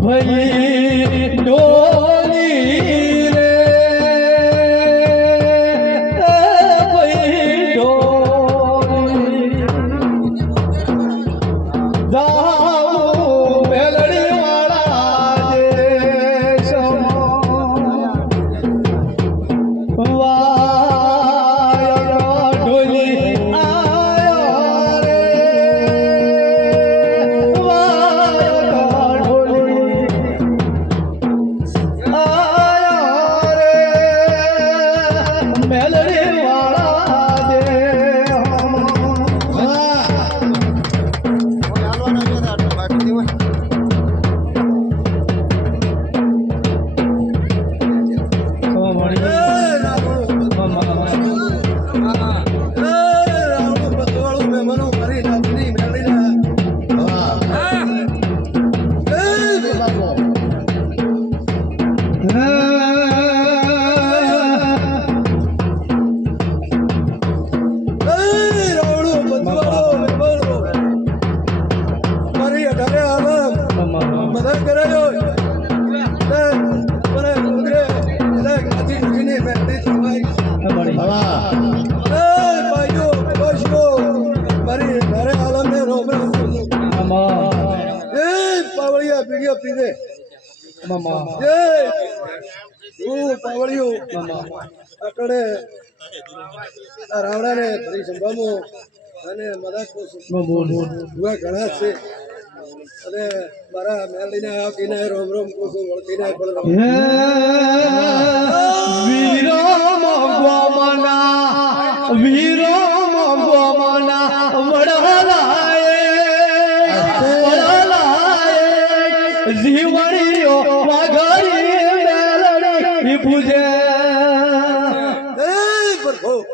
ભઈ ડોલી Oh. પીડિયો પીને. એ ઓ પાવળિયો આકડે આ રાવણાને ફરી સંભામો અને મદદ દુઆ ઘણા છે. અને મારા મેલીને આ રોમ રોમ કોસો વળતીને પણ વીરો વીરો જીવણીઓ વાઘરી મેલડી પૂજે. એ પ્રભુ.